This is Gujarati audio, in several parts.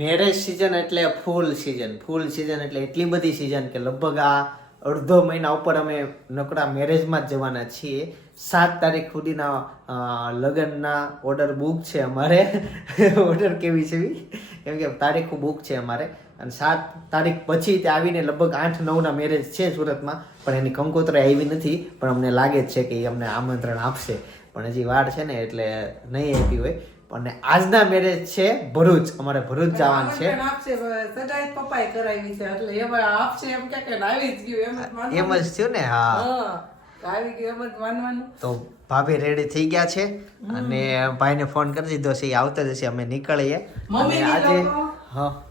મેરેજ સિઝન એટલે ફૂલ સિઝન ફૂલ સિઝન એટલે એટલી બધી સિઝન કે લગભગ આ અડધો મહિના ઉપર અમે નકડા મેરેજમાં જ જવાના છીએ. સાત તારીખ સુધીના લગ્નના ઓર્ડર બુક છે અમારે. ઓર્ડર કેવી છે? કેમ કે તારીખ બુક છે અમારે. અને સાત તારીખ પછી તે આવીને લગભગ આઠ નવના મેરેજ છે સુરતમાં. પણ એની કંકોત્રી આવી નથી. પણ અમને લાગે જ છે કે એ અમને આમંત્રણ આપશે. પણ હજી વાર છે ને એટલે નહીં આપી હોય. અને આજના મેરેજ છે ભરૂચ. અમારે ભરૂચ જવાનું છે. એમાં જ થયું ને હા. તો ભાભી રેડી થઈ ગયા છે. અને ભાઈને ફોન કરી દીધો છે આવતા જશે અમે નીકળીએ. મમ્મી આજે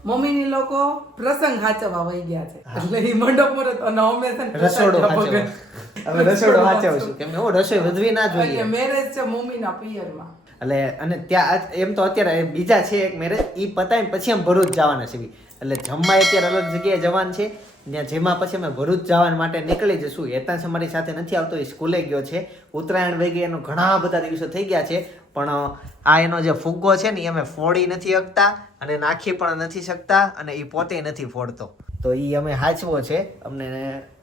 મમ્મી ની લોકો પ્રસંગ હાચવવા વહી ગયા છે. એટલે એ મંડપ પર અને અમે ને રસોડો હવે રસોડો વાંચવશું કેમ રસોઈ વધવી ના જોઈએ. મેરેજ છે મમ્મીના પિયરમાં. એટલે અને ત્યાં એમ તો અત્યારે બીજા છે એક મેરેજ એ પતાવીને પછી આમ ભરૂચ જવાના છે એટલે જમવા અત્યારે અલગ જગ્યાએ જવાનું છે. ત્યાં જેમાં પછી અમે ભરૂચ જવા માટે નીકળી જશું. હેતાંશ અમારી સાથે નથી આવતો એ સ્કૂલે ગયો છે. ઉત્તરાયણ વૈગે એનો ઘણા બધા દિવસો થઈ ગયા છે. પણ આ એનો જે ફુગ્ગો છે ને એ અમે ફોડી નથી શકતા અને નાખી પણ નથી શકતા અને એ પોતે નથી ફોડતો. તો એ અમે હાચવો છે. અમને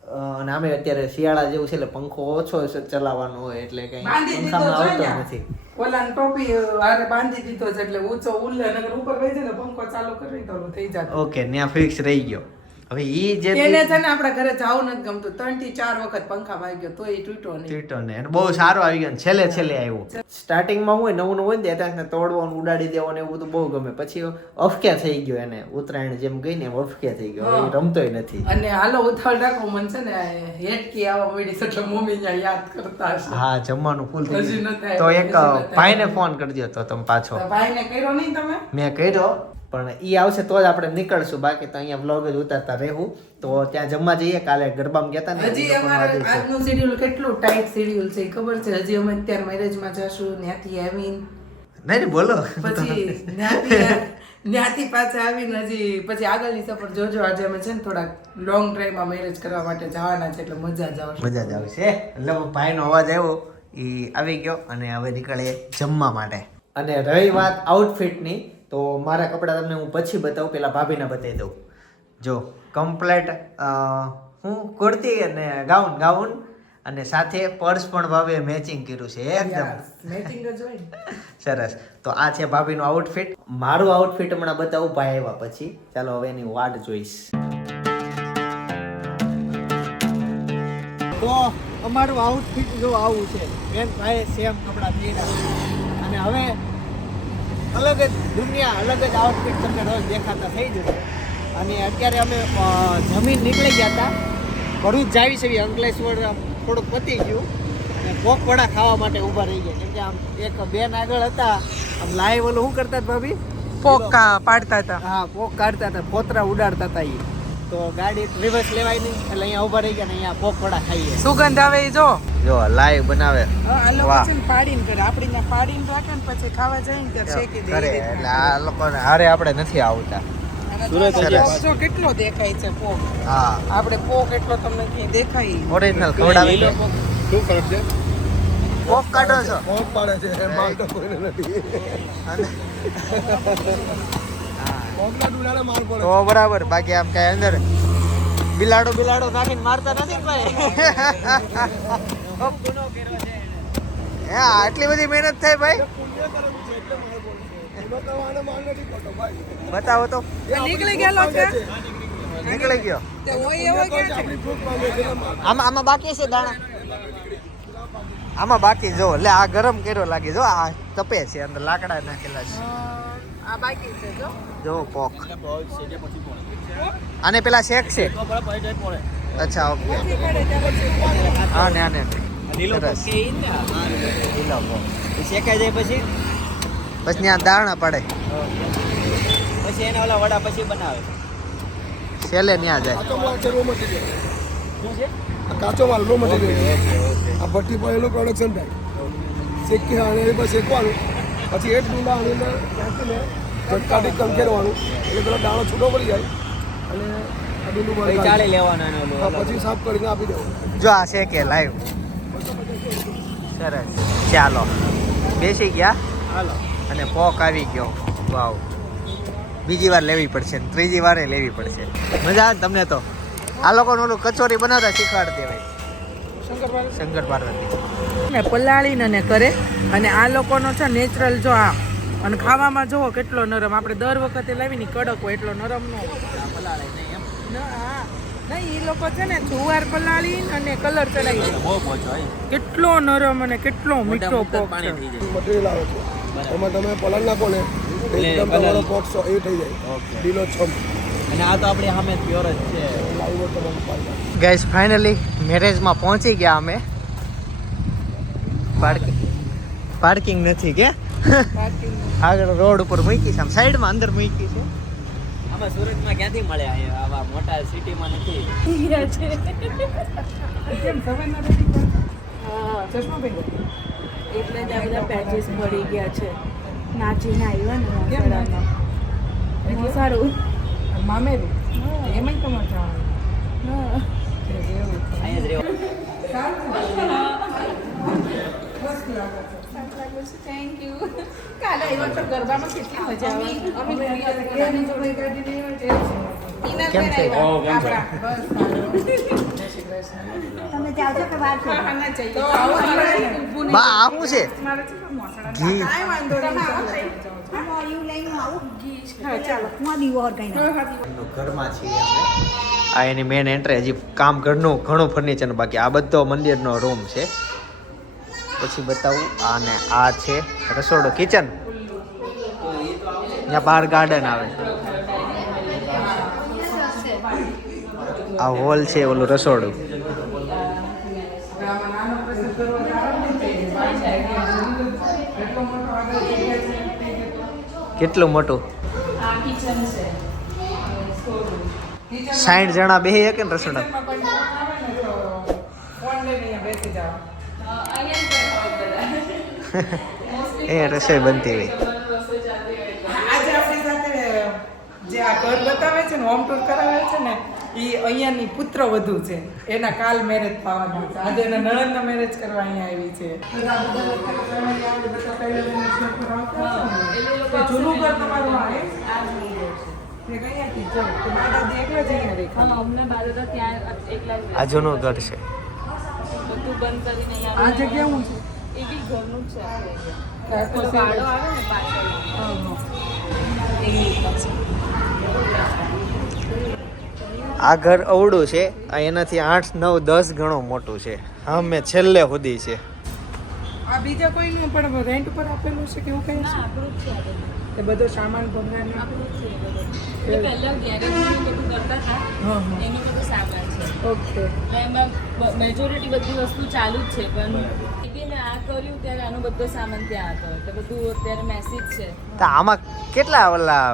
અને આમે અત્યારે શિયાળા જેવું છે એટલે પંખો ઓછો ચલાવવાનો હોય એટલે કઈ પંખામાં આવતો. નથી. ઓલા ટોપી આરે બાંધી દીધો છે એટલે ઊંચો ઉલ્લે નગર ઉપર બેસે ને પંખો ચાલુ કરી તો થઈ જાય ઓકે ત્યાં ફિક્સ રહી ગયો. હવે ઈ જે એને છે ને આપણા ઘરે જાવું નથી ગમતું. ત્રણથી ચાર વખત પંખા વાગી ગયો તો એ તૂટો નહીં. તૂટો નહીં. અને બહુ સારો આવી ગયો છેલ્લે છેલ્લે આવ્યો. સ્ટાર્ટિંગમાં હોય નવું નવું હોય ને ત્યાં તોડવાનું ઉડાડી દેવાનું એવું બધું બહુ ગમે. પછી અફકે થઈ ગયો એને ઉત્તરાયણ જેમ ગઈ ને એમ અફક્યા થઈ ગયો. રમતોય નથી. અને હાલો ઉથાળ રાખો મન છે ને હેટકી આવવા મળી છે એટલે મમ્મી ત્યાં યાદ કરતા હશે. હા જમવાનું ફૂલ થઈ ગયું. તો એક ભાઈને ફોન કરજો તો તમે પાછો. ભાઈને કર્યો નહીં તમે? મેં કર્યો. પણ ઈ આવશે તો જ આપણે નીકળશું. બાકી તો અહીંયા વ્લોગ જ ઉતારતા રહેવું. તો ત્યાં જમવા જઈએ. કાલે ગરબામાં ગયા હતા હજી એ અમારે આજનું શેડ્યુલ કેટલું ટાઈટ શેડ્યુલ છે ખબર છે? હજી અમે અત્યારે મેરેજમાં જશું ત્યાંથી આવીને. નહીં બોલો. પછી ત્યાંથી પાછા આવીને હજી પછી આગળની સફર જોજો. આજે અમે છે ને થોડાક લોંગ ડ્રાઈવમાં મેરેજ કરવા માટે જવાના છે એટલે મજા જ આવશે. મજા જ આવશે એટલે ભાઈનો અવાજ આવ્યો એ આવી ગયો અને હવે નીકળે જમવા માટે. અને રહી વાત આઉટફિટની તો મારા કપડાં તમને હું પછી બતાવું પહેલાં ભાભીને બતાવી દઉં. જો કમ્પ્લેટ હું કુર્તી અને ગાઉન ગાઉન અને સાથે પર્સ પણ ભાભીએ મેચિંગ કર્યું છે એકદમ. મેચિંગ જ હોય સરસ. તો આ છે ભાભીનું આઉટફિટ મારું આઉટફિટ હમણાં બતાવું ભાઈ આવ્યા પછી. ચાલો હવે એની વાટ જોઈશ. તો અમારું આઉટફિટ જો આવું છે. બેન ભાઈ સેમ કપડાં પહેર્યા અને હવે અલગ જ દુનિયા અલગ જ આઉટફિટ તમને રોજ દેખાતા થઈ જશે. અને અત્યારે અમે જમીન નીકળી ગયા હતા. ભરૂચ જાવી છે અંકલેશ્વર થોડુંક પતી ગયું. અને પોકવડા ખાવા માટે ઊભા રહી ગયા. કેમ કે આમ એક બેન આગળ હતા. આમ લાઈવ ઓલું શું કરતા ભાભી? પોક પાડતા હતા. હા પોક કાઢતા હતા પોતરા ઉડાડતા હતા એ તો ગાડી રિવર્સ લેવાય નહીં. એટલે અહીંયા ઊભા રહી ગયા ને અહીંયા પોકવડા ખાઈએ. સુગંધ આવે જો. જો લાઈવ બનાવે. આ લોકો છે ને પાડીને કરે આપણી ત્યાં પાડીને રાખે ને પછી ખાવા જાય ને ત્યારે શેકી દે કરે એટલે આ લોકોને હારે આપણે નથી આવતા. સુરત જો કેટલો દેખાય છે પોક. હા. આપણે પોક એટલો તમને ક્યાંય દેખાય. ઓરિજિનલ ખવડાવી શું છે? પોક કાઢો છો. કોણ પાડે છે માલ તો કોઈને નથી. તો બરાબર બાકી આમ કઈ અંદર બિલાડો બિલાડો નાખીને મારતા નથી ને ભાઈ? હે આટલી બધી મહેનત થાય ભાઈ? બતાવો તો. નીકળી ગયેલો છે? નીકળી ગયો. આમાં આમાં બાકી છે દાણા? આમાં બાકી જો લે આ ગરમ કર્યો લાગે જો આ તપે છે અંદર લાકડા નાખેલા છે. આ બાકી છે જો. જો પોક આને પેલા શેક છે? અચ્છા ઓકે. હા ને આને સરસ. લીલો પોક શેકાઈ જાય પછી? પછી ત્યાં દાણા પડે. પછી એના ઓલા વડા પછી બનાવે. છેલ્લે ત્યાં જાય. કાચો માલ છે રો મટીરિયલ આ કાચો માલ રો મટીરિયલ આ ભઠ્ઠી પર એનું પ્રોડક્શન થાય. શેકી અને એ બસ શેકવાનું. પછી એ જ ડુલા અને નાખીને ઝટકાથી કંકેરવાનું એટલે પેલો દાણો છૂટો પડી જાય. અને. ચાળી લેવાનું. પછી સાફ કરીને આપી દેવાનું. જો આ છે કે લાઈવ સરસ. ચાલો. બેસી ગયા? હાલો. અને પોક આવી ગયો. વાવ. બીજી વાર લેવી પડશે ત્રીજી વારે લેવી પડશે. મજા આવે તમને તો? આ લોકોનું ઓલું કચોરી બનાવતા શીખવાડ દેવાય શંકર પાર્વતી? ને પલાળીને ને કરે. અને આ લોકોનો છે નેચરલ જો આ. અને ખાવામાં જુઓ કેટલો નરમ. આપણે દર વખતે લાવીને કડક હોય એટલો નરમ નો હોય. ના, હા. નહીં એ લોકો છે ને જુવાર પલાળી અને કલર ચડાવી કેટલો નરમ અને કેટલો મીઠો પોક પાણી છે. થઈ જાય. મટીરિયલ આવે છે. એમાં તમે પલંગ નાખો ને એકદમ તમારો પોટ એ થઈ જાય. લીલો છમ. અને આ તો આપણી સામે પ્યોર જ છે. જ ગાઈસ ફાઇનલી મેરેજમાં પહોંચી ગયા અમે. પાર્કિંગ પાર્કિંગ નથી કે? આગળ રોડ ઉપર મૂકી છે. આમ સાઈડમાં અંદર મૂકી છે. આમાં સુરતમાં ક્યાંથી મળે આવા મોટા સિટીમાં નથી? એટલે જ આ બધા પેચીસ પડી ગયા છે. નાચીને આવ્યા ને. મોસાળું મામેરું. એમાંય તમારે જવાનું. થેન્ક યુ કાલે આવ્યા તો ગરબામાં કેટલી મજા આવે. અમે કેમ છે? બેન આવ્યા. ઓ, કેમ છે? તમે જાઓ છો કે બા શું છે આ એની મેન એન્ટ્રી હજી કામ ઘરનું ઘણું ફર્નિચર બાકી. આ બધો મંદિરનો રૂમ છે. પછી બતાવું, આને આ છે રસોડો કિચન ત્યાં બહાર ગાર્ડન આવે. આ હોલ છે ઓલું રસોડું. કેટલું મોટું? સાઠ જણા બે કે ને રસોડા? એ રસોઈ બનતી હોય આજે આપણી સાથે જે આ ઘર બતાવે છે ને હોમ ટૂર કરાવે છે ને એ અહીંયાની પુત્ર વધુ છે. એના કાલ મેરેજ થવાના છે. આજે એના નણંદના મેરેજ કરવા અહીંયા આવી છે. જૂનું ઘર તમારું આ જૂનું ઘર છે. બધું અહીંયા આ જગ્યા હું છે? એ બી ઘરનું આવે ને પાછળ. છે આ ઘર અવડું છે આ એનાથી આઠ નવ દસ ગણો મોટું છે. હા મેં છેલ્લે સુધી છે. આ બીજા કોઈનું પણ રેન્ટ પર આપેલું છે કે એવું કંઈ ના છે? આપણું છે આ બધો. સામાન ભંગાર આપણું છે એ બધું. સામાન છે. ઓકે. મેજોરિટી બધી વસ્તુ ચાલુ જ છે પણ બી ને આ કર્યું ત્યારે આનો બધો સામાન ત્યાં હતો. એટલે બધું અત્યારે મેસેજ છે. તો આમાં કેટલા ઓલા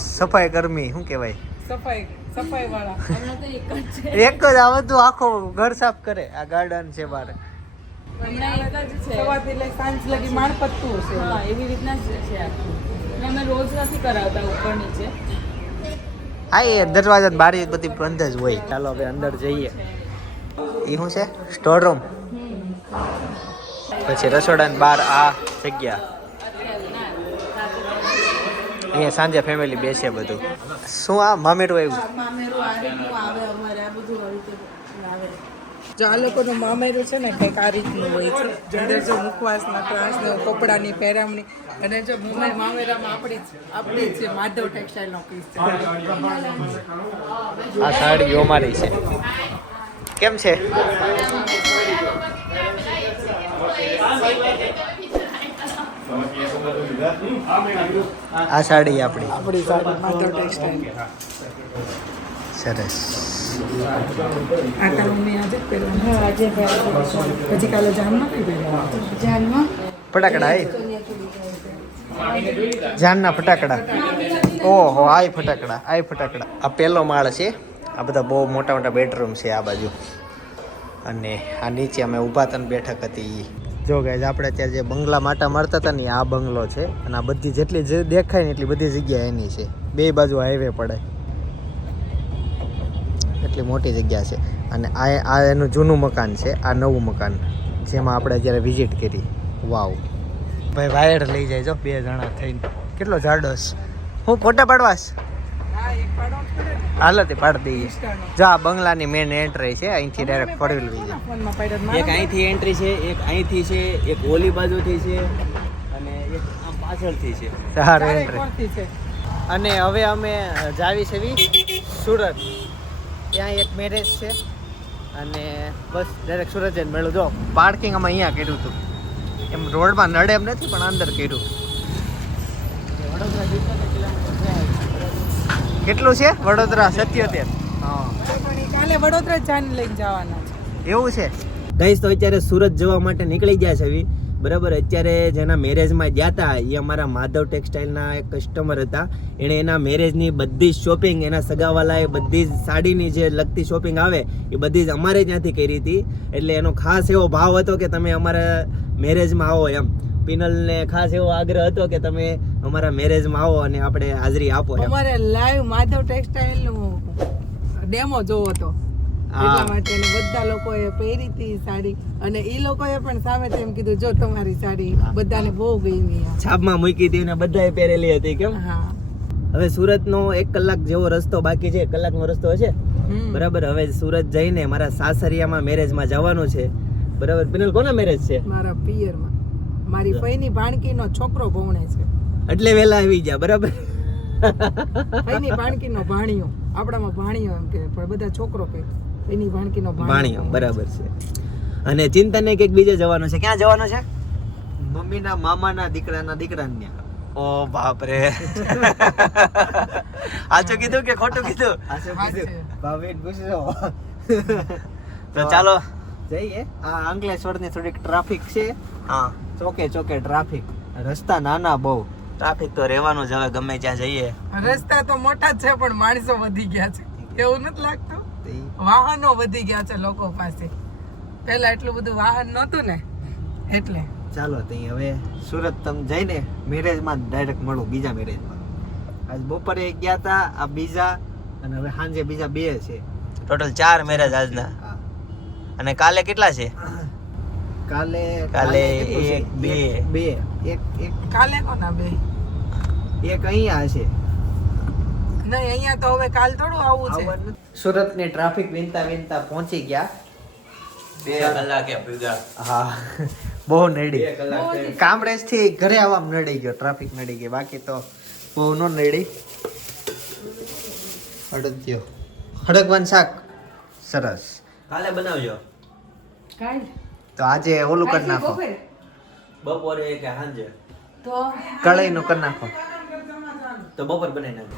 સફાઈ કર્મી શું કહેવાય? સફાઈ. સફાઈ વાળા હમણાં તો એક જ છે. એક જ આ બધું આખો ઘર સાફ કરે. આ ગાર્ડન છે છે. સવારથી લઈ સાંજ લગી માણ પત્તું હશે. હા એવી રીતના જ છે આખું. અમે રોજ નથી કરાવતા ઉપર નીચે. હા એ દરવાજા બારી બધી બંધ જ હોય. ચાલો હવે અંદર જઈએ. એ શું છે? સ્ટોર રૂમ પછી રસોડાની બહાર આ જગ્યા. અહીંયા સાંજે ફેમિલી બેસે બધું. શું આ મામેરું આવ્યું? જો આ લોકોનું મામેરું છે ને કંઈક આ રીતનું હોય છે. અંદર જો મુખવાસના ત્રાસને કપડાની પહેરામણી અને જો મુંબઈ મામેરામાં આપણી આપણી છે માધવ ટેક્સટાઇલનો પીસ છે. આ સાડી અમારી છે. કેમ છે? આ સાડી આપણી. આપણી સાડી માધવ ટેક્સટાઇલ સરસ. આ તાર મમ્મી આજે પહેરવાનું હા આજે પહેલા પછી કાલે જાનમાં કઈ પહેરવાનું જાનમાં? ફટાકડા આય. જાનના ફટાકડા. ઓહો આય ફટાકડા આય ફટાકડા. આ પહેલો માળ છે. આ બધા બહુ મોટા મોટા બેડરૂમ છે આ બાજુ. અને આ નીચે અમે ઊભા તન બેઠક હતી. જો ગાઈઝ આપણે અત્યારે જે બંગલા માટા મારતા હતા ને આ બંગલો છે. અને આ બધી જેટલી દેખાય ને, એટલી બધી જગ્યા એની છે. બે બાજુ હાઈવે પડે. એટલી મોટી જગ્યા છે. અને આ આ એનું જૂનું મકાન છે, આ નવું મકાન, જેમાં આપણે જ્યારે વિઝિટ કરી. વાવ ભાઈ, વાયર લઈ જાય જો બે જણા થઈને. કેટલો જાડો હું ફોટા પાડવાશ હાલો તે પાડી દઈએ. જો આ બંગલાની મેન એન્ટ્રી છે અહીંથી ડાયરેક્ટ ફોર વ્હીલ એક અહીંથી એન્ટ્રી છે એક અહીંથી છે એક ઓલી બાજુથી છે અને એક આમ પાછળથી છે. ચાર એન્ટ્રી છે? અને હવે અમે જાવી છે સુરત. ત્યાં એક મેરેજ છે અને બસ ડાયરેક્ટ સુરત જઈને મેળવું જો પાર્કિંગ અમે અહીંયા કર્યું હતું. એમ રોડમાં નડે એમ નથી પણ અંદર કર્યું. કેટલું છે? વડોદરા સત્યોતેર. હા. પણ કાલે વડોદરા જ લઈને જવાના છે. એવું છે? ગઈશ તો અત્યારે સુરત જવા માટે નીકળી ગયા છે હવે બરાબર અત્યારે જેના મેરેજમાં ગયા હતા એ અમારા માધવ ટેક્સટાઇલના એક કસ્ટમર હતા. એણે એના મેરેજની બધી જ શોપિંગ એના સગાવાલાએ બધી જ સાડીની જે લગતી શોપિંગ આવે એ બધી જ અમારે ત્યાંથી કરી હતી. એટલે એનો ખાસ એવો ભાવ હતો કે તમે અમારા મેરેજમાં આવો એમ. પિનલને ખાસ એવો આગ્રહ હતો કે તમે અમારા મેરેજમાં આવો અને આપણે હાજરી આપો અમારે લાઈવ માધવ ટેક્સટાઇલનું ડેમો જોવો હતો. એટલા માટે અને બધા લોકોએ પહેરી હતી સાડી. અને એ લોકોએ પણ સામે તેમ કીધું જો તમારી સાડી બધાને બહુ ગમી. છાપમાં મૂકી હતી અને બધાએ પહેરેલી હતી કેમ? હવે સુરતનો એક કલાક જેવો રસ્તો બાકી છે. કલાકનો રસ્તો હશે? બરાબર. હવે સુરત જઈને મારા સાસરિયામાં મેરેજમાં જવાનું છે. બરાબર. પિનલ કોના મેરેજ છે? મારા પિયરમાં. મારી ફઈની ભાણકીનો છોકરો ભવણે છે. એટલે વેલા આવી જા બરાબર? ફઈની ભાણકીનો ભાણિયો. આપણામાં ભાણિયો એમ કે પણ બધા છોકરો કહે ફઈની ભાણકીનો ભાણિયો બરાબર છે. અને ચિંતન ને કંઈક બીજે જવાનું છે? ક્યાં જવાનું છે? મમ્મીના મામાના દીકરાના દીકરાને ત્યાં. ઓ બાપ રે સાચું કીધું કે ખોટું કીધું? ભાવેન પૂછજો. તો ચાલો. જઈએ. આ અંકલેશ્વરની થોડીક ટ્રાફિક છે. હા. ચોકે ચોકે ટ્રાફિક. રસ્તા નાના બહુ. ટ્રાફિક તો રહેવાનું જ હવે ગમે ત્યાં જઈએ. રસ્તા તો મોટા છે પણ માણસો વધી ગયા છે. એવું નથી લાગતું? વાહનો વધી ગયા છે લોકો પાસે. પહેલા એટલું બધું વાહન નહોતું ને એટલે. ચાલો તઈ હવે સુરત તમે જઈને મેરેજમાં ડાયરેક્ટ મળું બીજા મેરેજમાં. આજ બપોરે ગયા હતા આ બીજા અને હવે સાંજે બીજા બે છે. ટોટલ ચાર મેરેજ આજના. અને કાલે કેટલા છે? કાલે કાલે એક, બે. બે. એક એક. કાલે કોના બે? એક અહીંયા છે. નહીં અહીંયા તો હવે કાલ થોડું આવું છે. સુરતની ટ્રાફિક વિનતા વિનતા પહોંચી ગયા. બે કલાકે ભેગા. હા. બહુ નડી. કલાક. કામરેજથી ઘરે આવવામાં નડી ગયો ટ્રાફિક નડી ગયો બાકી તો બહુ નો નડી. હડકજો હડકવાનું શાક. સરસ. કાલે બનાવજો. કાલ? તો આજે ઓલું કરી નાખો. બપોરે કે સાંજે? તો કઢાઈનું કરી નાખો. તો બપોર બનાવી નાખો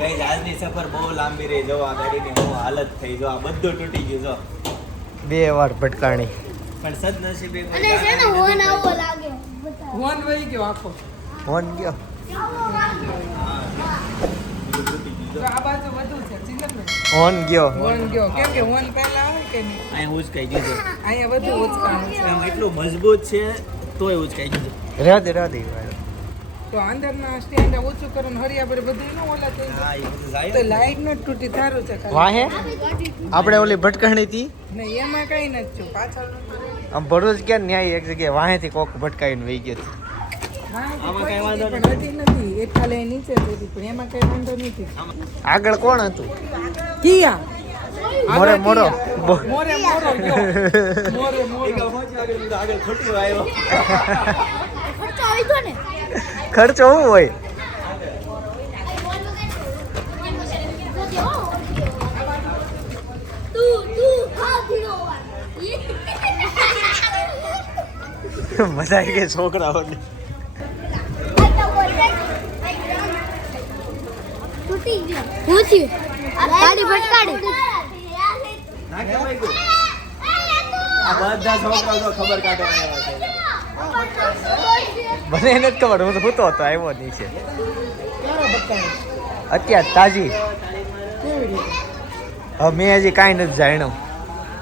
ગઈ આજની સફર બહુ લાંબી રહી. જો આ ગાડીની બહુ હાલત થઈ જો આ બધું તૂટી ગયું જો. બે વાર ભટકાણી. પણ સદનસીબે અને છે ને હોન આવો લાગે. હોન વહી ગયો આખો. ફોન ગયો. આ બાજુ વધુ ને ફોન ગયો. હોન ગયો. કેમ કે હોન પહેલા આવે કે નહીં? અહીંયા ઉચકાઈ ગયું છે. અહીંયા બધું ઉચકાણું છે. આમ એટલું મજબૂત છે તોય ઉચકાઈ ગયું રહેવા રાધે દે તો અંદરના સ્ટેન્ડ ઓછું કરો ને હરિયા પર બધું ન ઓલા થઈ હા એ બધું જાય જાય તો લાઈટ ન તૂટી થારું છે ખાલી. વાહે? આપણે ઓલી ભટકાણી હતી ને એમાં કઈ નથી છું પાછળ આમ ભરૂચ ક્યાં ને ન્યાય એક જગ્યાએ વાહેથી કોક ભટકાઈને વહી ગયો આમાં કઈ વાંધો નથી. એક નીચે જ પણ એમાં કઈ વાંધો નથી. આગળ કોણ હતું? કિયા. મોરે મોરો. મોરે મોરો મોરે મોરો. આગળ ખોટું આવ્યો. ખર્ચો આવી ગયો ને? ખર્ચો શું હોય. મજા આવી ગઈ છોકરાઓને તૂટી ગયો હું થયું ગાડી ભટકાડી. આ બધા છોકરાઓ તો ખબર કાઢવા મને એને જ ખબર હું તો ભૂતો હતો આવ્યો નહીં છે. અત્યારે તાજી. હવે મેં હજી કાંઈ નથી જાણ્યું.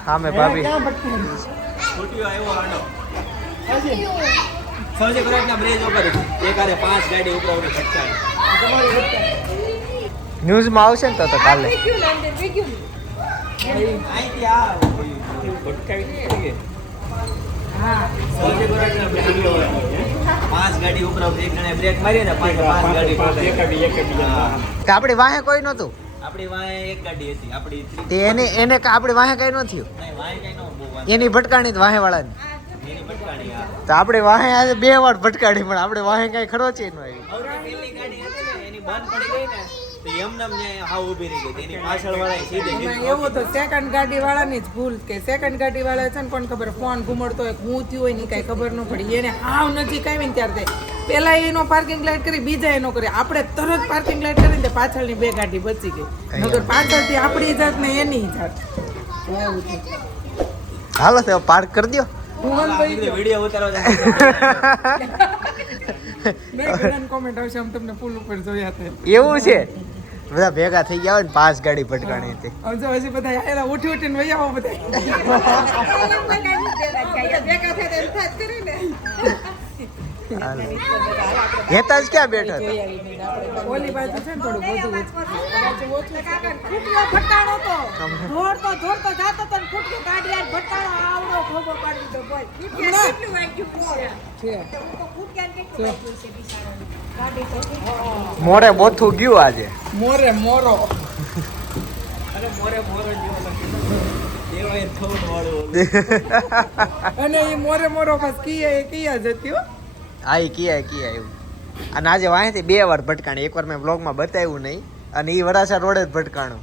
હા મેં ભાભી. પાંચ ગાડી ઉપર ન્યૂઝમાં આવશે ને તો તો કાલે અહીંથી આ ફટકાવી દીધી કે હા સૌથી કરોડના બ્રિજ ઉપર પાંચ ગાડી ઉપર એક જણે બ્રેક મારી ને પાંચ પાંચ ગાડી પકડાઈ. હા. કે આપણી વાહે કોઈ હતી આપણી એને એને આપણી વાહે કઈ ન થયું. એની ભટકાણી વાહે વાળાની ભટકાણી. તો આપણે વાહે બે વાર ભટકાડી, પણ આપણે વાહે કઈ ખરો છે એની તો એમનેમ ન્યા હાવ ઊભી રહી ગઈ એની પાછળ વાળા સીધે એમાં સીધું એવું તો સેકન્ડ ગાડી વાળાની જ ભૂલ કે સેકન્ડ ગાડી વાળા છે ને કોણ ખબર ફોન ઘુમડતો હોય હું થયું હોય ને કઈ ખબર ન પડી. એને હાવ નજીક આવી ત્યારે પેલા એનો પાર્કિંગ લાઈટ કરી બીજા એનો કરી. આપણે તરત પાર્કિંગ લાઈટ કરીને પાછળની બે ગાડી બચી ગઈ. નગર પાછળથી આપણી જાત ને એની જાત. હાલો તો પાર્ક કરી દો હું વીડિયો ઉતારવા કોમેન્ટ આવશે આમ તમને પુલ ઉપર જોયા હતા એવું છે? બધા ભેગા થઈ ગયા હોય ને પાંચ ગાડી પટકાણી હતી. જો હજી બધા આયેલા ઉઠી ઉઠીને વહી આવો બધા. ભેગા થાય હેતા જ ક્યાં બેઠા હતા? ઓલી બાજુ છે ને થોડું બધું. ઓછું. છે. ફૂટ્યો ફટાણો તો. દોડતો દોડતો જાતો તો ફૂટ્યો ગાડી આઈને આવડો ખોબો પાડી દીધો બોલ. છે. મોરે બોથું ગયું આજે. મોરે મોરો. અરે મોરે મોરો જેવો લખેલો. દેવાય થોડ અને એ મોરે મોરો બસ કીએ એ કીયા જતી હો. હા એ કિયા કિયા એવું. અને આજે વાંહેથી બે વાર ભટકાણી. એકવાર મેં બ્લોગમાં બતાવ્યું નહીં અને એ વરાછા રોડે જ ભટકાણું.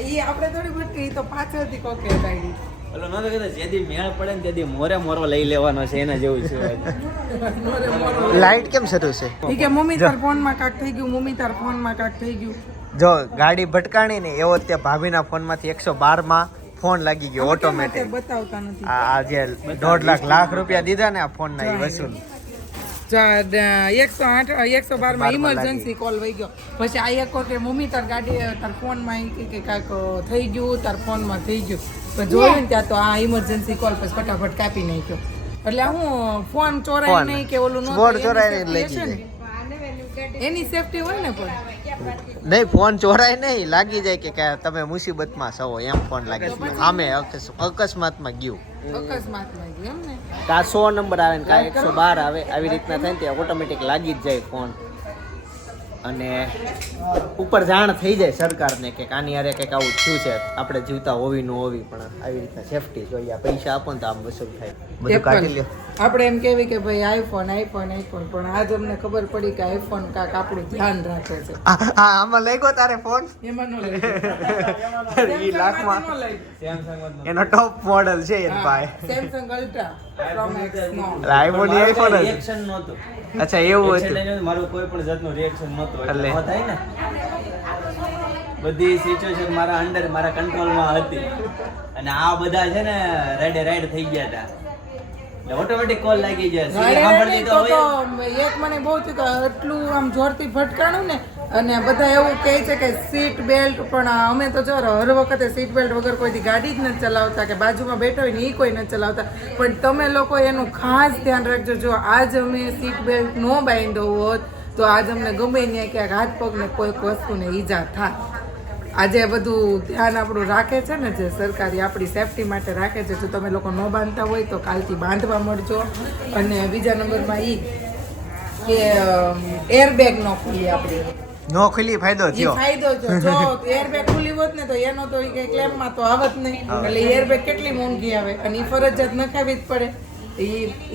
એ આપણે થોડી ભટકી તો પાછળથી કોકે કાઢી. કહેતો જેદી મેળ પડે ને મોરે મોરો લઈ લેવાનો છે એના જેવું છે લાઈટ કેમ શરૂ છે? કે મમ્મી તાર ફોનમાં કાક થઈ ગયું મમ્મી તાર ફોનમાં કાક થઈ ગયું. જો ગાડી ભટકાણી ને એવો તે ભાભીના ફોનમાંથી એકસો બારમાં ફોન લાગી ગયો ઓટોમેટિક બતાવતા નથી? આ જે દોઢ લાખ લાખ રૂપિયા દીધા ને આ ફોન ના એ વસૂલ. એકસો આઠ એકસો બારમાં ઇમરજન્સી કોલ વહી ગયો. પછી આ એક કે મમ્મી તાર ગાડી તાર ફોનમાં ઈ કે કાંઈક થઈ ગયું તાર ફોનમાં થઈ ગયું. પણ જોયું ને ત્યાં તો આ ઇમરજન્સી કોલ પછી ફટાફટ કાપી નાખ્યો. એટલે હું ફોન ચોરાય નહીં કે ઓલું ન ચોરાય. એની સેફટી હોય ને પણ. નહીં ફોન ચોરાય નહીં. લાગી જાય કે તમે મુસીબતમાં છો એમ ફોન લાગે આમે અકસ- અકસ્માતમાં ગયું. કાં સો નંબર આવે ને કાં એકસો બાર આવે આવી રીતના થાય ને ત્યાં ઓટોમેટિક લાગી જ જાય ફોન. અને ઉપર જાણ થઈ જાય સરકારને કે આની હારે કંઈક આવું થયું છે. આપણે જીવતા હોવી ન હોવી પણ આવી રીતના સેફટી જોઈએ. પૈસા આપો ને તો આમ વસૂલ થાય. બધું કાઢી લ્યો આપણે એમ કેવી કે ભાઈ આઈફોન આઈફોન આઈફોન પણ આજ અમને ખબર પડી કે આઈફોન કાક આપણું ધ્યાન રાખે છે. આ આ આમાં લઈ તારે ફોન એમાં નો લઈ લાખમાં. એનો ટોપ મોડલ છે એની પાસે સેમસંગ અલ્ટ્રા પ્રો મેક્સ નો એટલે આઈફોન આઈફોન રિએક્શન નહોતું. અચ્છા એવું હતું. મારું કોઈ પણ જાતનું રિએક્શન નહોતું. એટલે? થાય ને. બધી સિચ્યુએશન મારા અંડર મારા કંટ્રોલમાં હતી. અને આ બધા છે ને રાઈડે રેડ થઈ ગયા હતા. ઓટોમેટિક કોલ લાગી જાય. સીરી તો એક મને બહુ થયું કે એટલું આમ જોરથી ભટકાણું ને અને બધા એવું કહે છે કે સીટ બેલ્ટ પણ અમે તો જો હર વખતે સીટ બેલ્ટ વગર કોઈથી ગાડી જ નથી ચલાવતા કે બાજુમાં બેઠો હોય ને એ કોઈ નથી ચલાવતા. પણ તમે લોકો એનું ખાસ ધ્યાન રાખજો જો આજ અમે સીટ બેલ્ટ ન બાંધ્યો હોત તો આજ અમને ગમે ત્યાં ક્યાંક હાથ પગને કોઈક વસ્તુને ઈજા થાય. આજે બધું ધ્યાન આપણું રાખે છે ને જે સરકારી આપણી સેફટી માટે રાખે છે. જો તમે લોકો ન બાંધતા હોય તો કાલથી બાંધવા મળજો. અને બીજા નંબરમાં એ કે એરબેગ ન ખુલી આપણી. નો ખુલી ફાયદો થયો. ફાયદો છે જો એરબેગ ખુલી હોત ને તો એનો તો કે ક્લેમમાં તો આવત નહીં. એટલે એરબેગ કેટલી મોંઘી આવે? અને એ ફરજિયાત નખાવી જ પડે. એ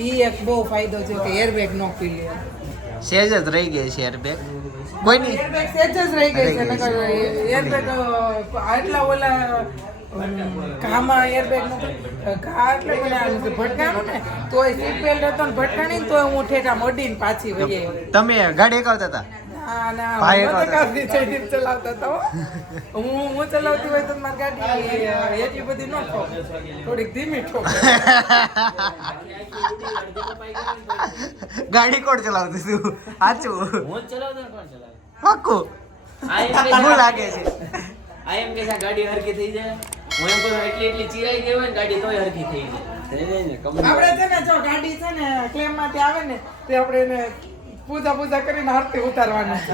ઈ એક બહુ ફાયદો છે કે એરબેગ ન ખુલી સેજ જ રહી ગઈ છે એરબેગ કોઈ નહીં. એરબેગ સેજ જ રહી ગઈ છે નકર એરબેગ આટલા ઓલા કામાં ઘામાં એરબેગ નથી ઘા એટલે મને આમ ભટકાણું ને તોય સીટ બેલ્ટ હતો ને ભટકાણી તો તોય હું ઠેઠા મોડીને પાછી વહી તમે ગાડી એકાવતા હતા? ના ના ભાઈ હું ગાડી કોણ ચલાવતા હતા હું. હું ચલાવતી હોય તો ગાડી અ, બધી ન ઠોકે થોડીક ધીમી ગાડી કોણ ચલાવતું તું? સાચું. હું ચલાવતો કોણ ચલાવે? પાક્કું આ શું લાગે છે. આ એમ કે છે ગાડી હરખી થઈ જાય. હું એમ કહું એટલી એટલી ચીરાઈ ગઈ હોય ને ગાડી તોય જાય. થઈ જાય આપણે છે ને જો ગાડી છે ને ક્લેમમાંથી આવે ને તે આપણે એને પૂજા પૂજા કરીને આરતી ઉતારવાની છે.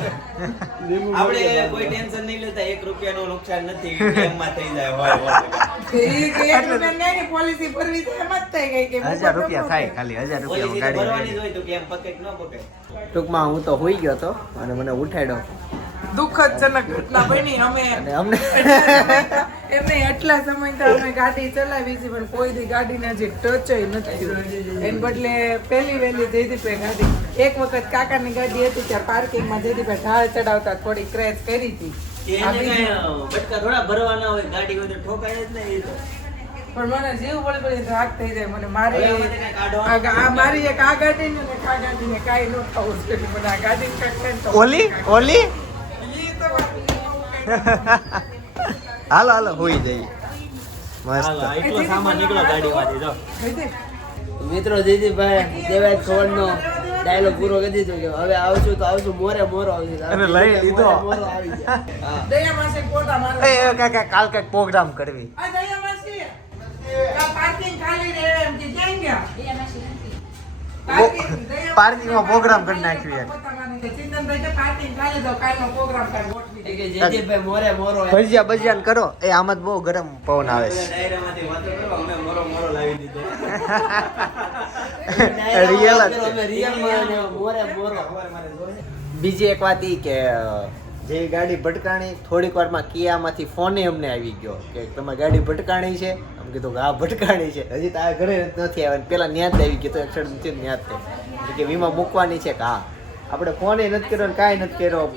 આપણે કોઈ ટેન્શન નહીં લેતા એક રૂપિયાનું નુકસાન નથી એમમાં થઈ જાય હોય પોલિસી ભરવી છે એમ જ થઈ ગઈ કે હજાર રૂપિયા થાય ખાલી હજાર પોલીસ રૂપિયા ગાડી જ હોય તો કેમ પકડ ન પકડ ટૂંકમાં હું તો હોઈ ગયો હતો અને મને ઉઠાડ્યો. દુઃખદજનક ઘટના બની. અમે અને અમને એમ એટલા સમયથી અમે ગાડી ચલાવી છે પણ કોઈ દી ગાડીને હજી ટચ નથી એને બદલે પહેલી વહેલી જયદીપે ગાડી એક વખત કાકાની ગાડી હતી ત્યારે પાર્કિંગમાં જયદીપે ઢાળ ચડાવતા થોડી ક્રેચ કરી હતી. કે આ એને બીજી- કાંઈ બટકા થોડા ભરવાના હોય ગાડી હોય તો ઠોકાય જ નહીં પણ મને જીવ બળી બળી રાગ થઈ જાય. મને મારી મારી એક આ ગાડી ને આ ગાડી ને કાંઈ ન થવું જોઈએ. મને આ ગાડી કાંઈક થાય ને તો ઓલી ઓલી? હાલો હાલો હોઈ જઈએ. મસ્ત. એટલો સામાન નીકળો ગાડીમાંથી જો. મિત્રો દેવાય દેવાજ ખોડનો ડાયલોગ પૂરો કરી દીધો કે હવે આવશું તો આવશું. મોરે મોરો આવશે અને લઈ લીધો. મોરે મોરો આવી જાય દયા માસે કોટા મારો. એ કાકા કાલ કંઈક પ્રોગ્રામ કરવી. આ દયા માસી. પાર્કિંગ ખાલી રહે એમ કે જઈ ગયા દયા દયા પાર્કિંગમાં પ્રોગ્રામ કરી નાખ્યું યાર. એ ભજીયા ભજીયા કરો. એ આમાં બહુ ગરમ પવન આવે છે. બીજી એક વાત ઈ કે જે ગાડી ભટકાણી, થોડીક વારમાં કિયામાંથી ફોને અમને આવી ગયો કે તમારી ગાડી ભટકાણી છે? અમે કીધું હા, ભટકાણી છે. હજી તો આ ઘરે નથી આવ્યા. પહેલાં ન્યાદ આવી ગયો તો એક્સિડન્ટ નથી ન્યાદ થઈ. કે વીમા મૂકવાની છે કે હા. આપણે ફોને નથી કર્યો ને કાંઈ નથી કર્યો.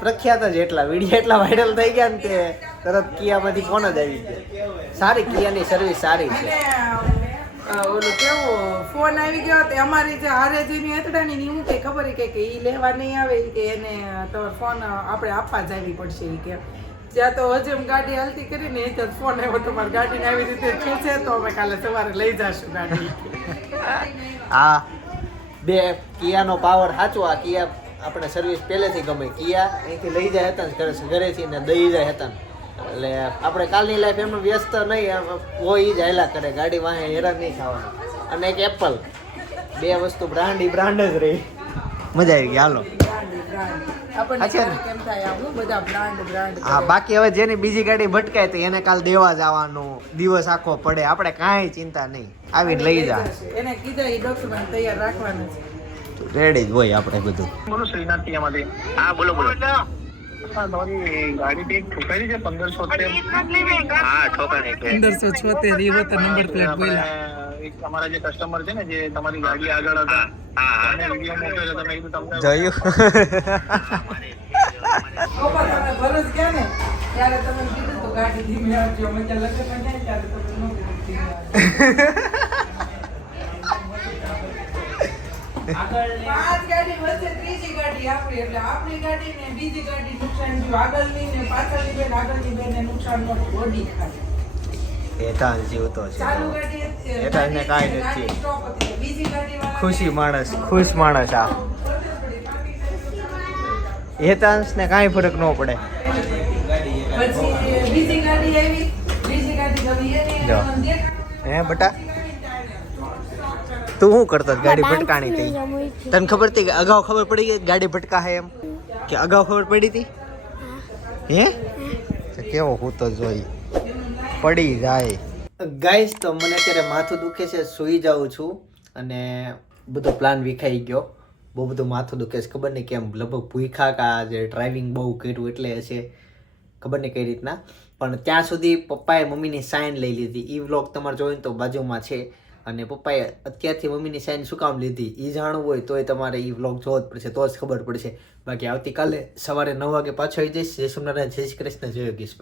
પ્રખ્યાત જ એટલા, વીડિયો એટલા વાયરલ થઈ ગયા ને તે તરત કિયામાંથી ફોન જ આવી ગયો. સારી કિયાની સર્વિસ સારી છે. ઓલું કેવો ફોન આવી ગયો તે અમારી જે હારેજીની હેતડાની ની, હું કે ખબર કે કે ઈ લેવા નહીં આવે કે એને તમારો ફોન આપણે આપવા જ આવી પડશે ઈ કે ત્યાં તો હજી એમ ગાડી હાલતી કરીને એ જ ફોન આવ્યો તમારી ગાડીને આવી રીતે થયું તો અમે કાલે સવારે લઈ જશું ગાડી હા બે કિયાનો પાવર સાચો, આ કિયા આપણે સર્વિસ પહેલેથી ગમે, કિયા અહીંથી લઈ જાય હતા ઘરે ઘરેથી ને દઈ જાય હતા. એટલે આપણે કાલની લાઈફ એમનું વ્યસ્ત નહીં એમ હોય જ હેલા કરે. ગાડી વાહે હેરાન નહીં થવાનું. અને એક એપલ બે વસ્તુ બ્રાન્ડ બ્રાન્ડ જ રહી. મજા આવી ગઈ હાલો. બ્રાન્ડ બ્રાન્ડ આપણને અચ્છા. ક્યારેક કેમ થાય આવું બધા બ્રાન્ડ બ્રાન્ડ હા બાકી હવે જેની બીજી ગાડી ભટકાય તો એને કાલ દેવા જવાનું દિવસ આખો પડે. આપણે કાંઈ ચિંતા નહીં. આવીને લઈ જા. એને કીધા એ ડોક્યુમેન્ટ તૈયાર રાખવાના રેડી જ હોય આપણે બધું. બોલો શ્રીનાથ ટીયામાંથી હા બોલો બોલો. પંદરસો છોતેર એ વખતે નંબર પ્લેટ બોલ્યા અમારા જે કસ્ટમર છે ને જે તમારી ગાડી આગળ હતા વીડિયો મોકલ્યો તમે કીધું તમને જોયું તમે ભરૂચ ગયા ને ત્યારે તમે કીધું તો ગાડી ધીમે આવજો અમે ત્યાં જાય ત્યારે તમે ન પાંચ ગાડી વચ્ચે ત્રીજી ગાડી આપણી એટલે આપણી ગાડી ને બીજી ગાડી નુકસાન થયું. આગળની ને પાછળની બેન આગળની બેન નુકસાન નહોતું બોડી ખાલી હેઠાણ જીવતો છે. એને કાંઈ નથી. ખુશી માણસ ખુશ માણસ આ. હેતાંશ ને કાંઈ ફરક ન પડે. પછી બીજી ગાડી આવી. બીજી ગાડી ગમી એની જો. હે બટા? તું શું કરતો ગાડી ભટકાણી હતી તને ખબર હતી કે અગાઉ ખબર પડી ગઈ ગાડી ભટકા હે એમ? કે અગાઉ ખબર પડી હતી? હે. તો કેવો હું તો જોઈ. પડી જાય. ગાઈસ તો મને અત્યારે માથું દુખે છે સૂઈ જાઉં છું અને બધો પ્લાન વિખાઈ ગયો. બહુ બધું માથું દુખે છે. ખબર નહીં કેમ લગભગ ભૂખા કા જે ડ્રાઇવિંગ બહુ કર્યું એટલે હશે. ખબર નહીં કઈ રીતના. પણ ત્યાં સુધી પપ્પાએ મમ્મીની સાઇન લઈ લીધી. એ વ્લોગ તમારે જોઈને તો બાજુમાં છે. અને પપ્પાએ અત્યારથી મમ્મીની સાઇન શું કામ લીધી? એ જાણવું હોય તોય તમારે એ વ્લોગ જોવો જ પડશે, તો જ ખબર પડશે. બાકી આવતીકાલે સવારે નવ વાગે પાછો આવી જઈશ. જય સોમનારાયણ, જય શ્રી કૃષ્ણ, જય યોગીશ.